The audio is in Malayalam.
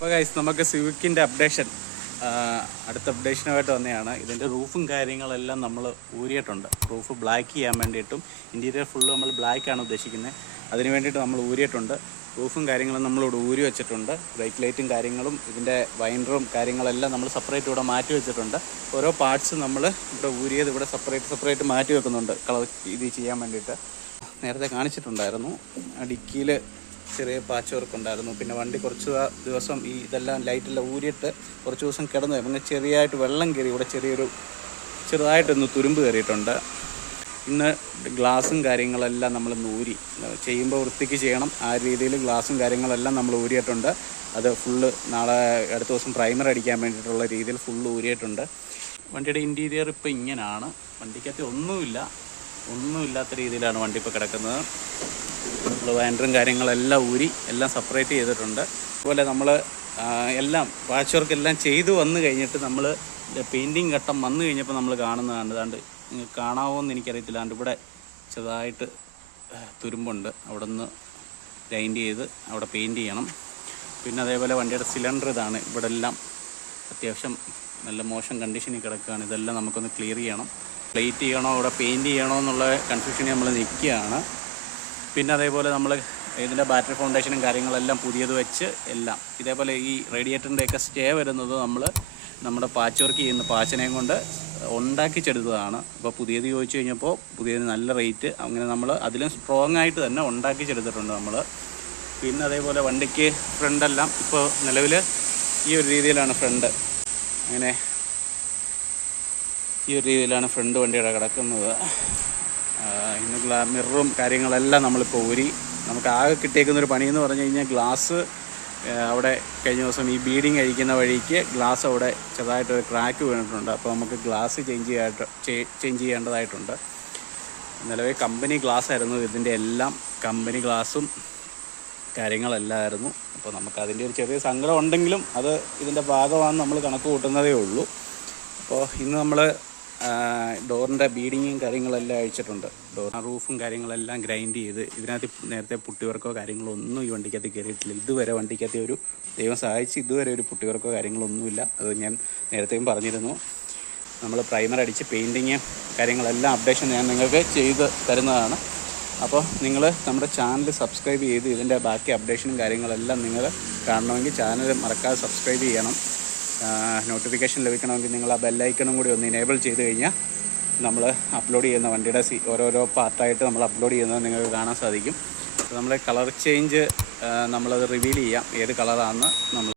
അപ്പോൾ ഗൈസ് നമുക്ക് സിവിക്കിൻ്റെ അപ്ഡേഷൻ അടുത്ത അപ്ഡേഷനുമായിട്ട് വന്നതാണ്. ഇതിൻ്റെ റൂഫും കാര്യങ്ങളെല്ലാം നമ്മൾ ഊരിയിട്ടുണ്ട്. റൂഫ് ബ്ലാക്ക് ചെയ്യാൻ വേണ്ടിയിട്ടും ഇൻറ്റീരിയർ ഫുള്ള് നമ്മൾ ബ്ലാക്കാണ് ഉദ്ദേശിക്കുന്നത്. അതിന് വേണ്ടിയിട്ട് നമ്മൾ ഊരിയിട്ടുണ്ട്. റൂഫും കാര്യങ്ങളും നമ്മളിവിടെ ഊരി വെച്ചിട്ടുണ്ട്. ബ്രേക്ക് ലൈറ്റും കാര്യങ്ങളും ഇതിൻ്റെ വൈൻഡറും കാര്യങ്ങളെല്ലാം നമ്മൾ സെപ്പറേറ്റ് ഇവിടെ മാറ്റി വെച്ചിട്ടുണ്ട്. ഓരോ പാർട്സ് നമ്മൾ ഇവിടെ ഊരിയത് ഇവിടെ സെപ്പറേറ്റ് മാറ്റി വെക്കുന്നുണ്ട് കളർ ഇത് ചെയ്യാൻ വേണ്ടിയിട്ട്. നേരത്തെ കാണിച്ചിട്ടുണ്ടായിരുന്നു. ഡിക്കിയിൽ ചെറിയ പാച്ച് വർക്ക് ഉണ്ടായിരുന്നു. പിന്നെ വണ്ടി കുറച്ച് ദിവസം ഈ ഇതെല്ലാം ലൈറ്റെല്ലാം ഊരിയിട്ട് കുറച്ച് ദിവസം കിടന്നു. പിന്നെ ചെറിയായിട്ട് വെള്ളം കയറി ഇവിടെ ചെറുതായിട്ടൊന്ന് തുരുമ്പ് കയറിയിട്ടുണ്ട്. ഇന്ന് ഗ്ലാസും കാര്യങ്ങളെല്ലാം നമ്മൾ ഊരി ചെയ്യുമ്പോൾ വൃത്തിക്ക് ചെയ്യണം. ആ രീതിയിൽ ഗ്ലാസും കാര്യങ്ങളെല്ലാം നമ്മൾ ഊരിയിട്ടുണ്ട്. അത് ഫുള്ള് നാളെ അടുത്ത ദിവസം പ്രൈമർ അടിക്കാൻ വേണ്ടിയിട്ടുള്ള രീതിയിൽ ഫുള്ള് ഊരിയിട്ടുണ്ട്. വണ്ടിയുടെ ഇൻറ്റീരിയർ ഇപ്പോൾ ഇങ്ങനെയാണ്. വണ്ടിക്കകത്ത് ഒന്നുമില്ലാത്ത രീതിയിലാണ് വണ്ടി ഇപ്പോൾ കിടക്കുന്നത്. നമ്മൾ വൈൻഡറും കാര്യങ്ങളെല്ലാം ഊരി എല്ലാം സെപ്പറേറ്റ് ചെയ്തിട്ടുണ്ട്. അതുപോലെ നമ്മൾ എല്ലാം പാച്ച് വർക്ക് എല്ലാം ചെയ്തു വന്നു കഴിഞ്ഞിട്ട് നമ്മൾ പെയിൻറ്റിങ് ഘട്ടം വന്നു കഴിഞ്ഞപ്പോൾ നമ്മൾ കാണുന്നതാണ്. അതാണ്ട് നിങ്ങൾക്ക് കാണാമോ എന്ന് എനിക്കറിയത്തില്ല. അതുകൊണ്ട് ഇവിടെ ചെറുതായിട്ട് തുരുമ്പുണ്ട്. അവിടെ നിന്ന് ഗ്രൈൻഡ് ചെയ്ത് അവിടെ പെയിൻറ്റ് ചെയ്യണം. പിന്നെ അതേപോലെ വണ്ടിയുടെ സിലിണ്ടർ ഇതാണ്. ഇവിടെ എല്ലാം അത്യാവശ്യം നല്ല മോശം കണ്ടീഷനിൽ കിടക്കുകയാണ്. ഇതെല്ലാം നമുക്കൊന്ന് ക്ലിയർ ചെയ്യണം. പ്ലേറ്റ് ചെയ്യണോ ഇവിടെ പെയിൻറ്റ് ചെയ്യണോ എന്നുള്ള കൺഫ്യൂഷനിൽ നമ്മൾ നിൽക്കുകയാണ്. പിന്നെ അതേപോലെ നമ്മൾ ഇതിൻ്റെ ബാറ്ററി ഫൗണ്ടേഷനും കാര്യങ്ങളെല്ലാം പുതിയത് വെച്ച് എല്ലാം ഇതേപോലെ ഈ റേഡിയേറ്ററിൻ്റെയൊക്കെ സ്റ്റേ വരുന്നത് നമ്മൾ നമ്മുടെ പാച്ച് വർക്ക് ചെയ്യുന്ന പാച്ചിനെയും കൊണ്ട് ഉണ്ടാക്കിച്ചെടുത്തതാണ്. അപ്പോൾ പുതിയത് ചോദിച്ചു കഴിഞ്ഞപ്പോൾ പുതിയതിന് നല്ല റേറ്റ്. അങ്ങനെ നമ്മൾ അതിലും സ്ട്രോങ് ആയിട്ട് തന്നെ ഉണ്ടാക്കിച്ചെടുത്തിട്ടുണ്ട് നമ്മൾ. പിന്നെ അതേപോലെ വണ്ടിക്ക് ഫ്രണ്ടെല്ലാം ഇപ്പോൾ നിലവിൽ ഈ ഒരു രീതിയിലാണ് ഫ്രണ്ട്. അങ്ങനെ ഈ ഒരു രീതിയിലാണ് ഫ്രണ്ട് വണ്ടിയുടെ കിടക്കുന്നത്. ഇന്ന് മിററും കാര്യങ്ങളെല്ലാം നമ്മളിപ്പോൾ ഊരി. നമുക്ക് ആകെ കിട്ടിയേക്കുന്നൊരു പണിയെന്ന് പറഞ്ഞു കഴിഞ്ഞാൽ ഗ്ലാസ് അവിടെ കഴിഞ്ഞ ദിവസം ഈ ബീഡിങ് കഴിക്കുന്ന വഴിക്ക് ഗ്ലാസ് അവിടെ ചെറുതായിട്ടൊരു ക്രാക്ക് വീണിട്ടുണ്ട്. അപ്പോൾ നമുക്ക് ഗ്ലാസ് ചേഞ്ച് ചെയ്യേണ്ടതായിട്ടുണ്ട്. നിലവിൽ കമ്പനി ഗ്ലാസ് ആയിരുന്നു. ഇതിൻ്റെ എല്ലാം കമ്പനി ഗ്ലാസും കാര്യങ്ങളെല്ലാമായിരുന്നു. അപ്പോൾ നമുക്കതിൻ്റെ ഒരു ചെറിയ സങ്കടം ഉണ്ടെങ്കിലും അത് ഇതിൻ്റെ ഭാഗമാണെന്ന് നമ്മൾ കണക്ക് കൂട്ടുന്നതേ ഉള്ളൂ. അപ്പോൾ ഇന്ന് നമ്മൾ ഡോറിൻ്റെ ബീഡിങ്ങും കാര്യങ്ങളെല്ലാം അഴിച്ചിട്ടുണ്ട്. റൂഫും കാര്യങ്ങളെല്ലാം ഗ്രൈൻഡ് ചെയ്ത് ഇതിനകത്ത് നേരത്തെ പുട്ടിവർക്കോ കാര്യങ്ങളോ ഒന്നും ഈ വണ്ടിക്കകത്ത് കയറിയിട്ടില്ല. ഇതുവരെ വണ്ടിക്കകത്ത് ഒരു ദൈവം സഹായിച്ച് ഇതുവരെ ഒരു പുട്ടിവർക്കോ കാര്യങ്ങളൊന്നുമില്ല. അത് ഞാൻ നേരത്തെയും പറഞ്ഞിരുന്നു. നമ്മൾ പ്രൈമർ അടിച്ച് പെയിൻറ്റിങ് കാര്യങ്ങളെല്ലാം അപ്ഡേഷൻ ഞാൻ നിങ്ങൾക്ക് ചെയ്ത് തരുന്നതാണ്. അപ്പോൾ നിങ്ങൾ നമ്മുടെ ചാനൽ സബ്സ്ക്രൈബ് ചെയ്ത് ഇതിൻ്റെ ബാക്കി അപ്ഡേഷനും കാര്യങ്ങളെല്ലാം നിങ്ങൾ കാണണമെങ്കിൽ ചാനൽ മറക്കാതെ സബ്സ്ക്രൈബ് ചെയ്യണം. നോട്ടിഫിക്കേഷൻ ലഭിക്കണമെങ്കിൽ നിങ്ങൾ ആ ബെല്ലൈക്കണും കൂടി ഒന്ന് ഇനേബിൾ ചെയ്ത് കഴിഞ്ഞാൽ നമ്മൾ അപ്ലോഡ് ചെയ്യുന്ന വണ്ടിയുടെ ഓരോരോ പാർട്ടായിട്ട് നമ്മൾ അപ്ലോഡ് ചെയ്യുന്നത് നിങ്ങൾക്ക് കാണാൻ സാധിക്കും. നമ്മൾ കളർ ചേഞ്ച് നമ്മളത് റിവീൽ ചെയ്യാം ഏത് കളറാണെന്ന് നമ്മൾ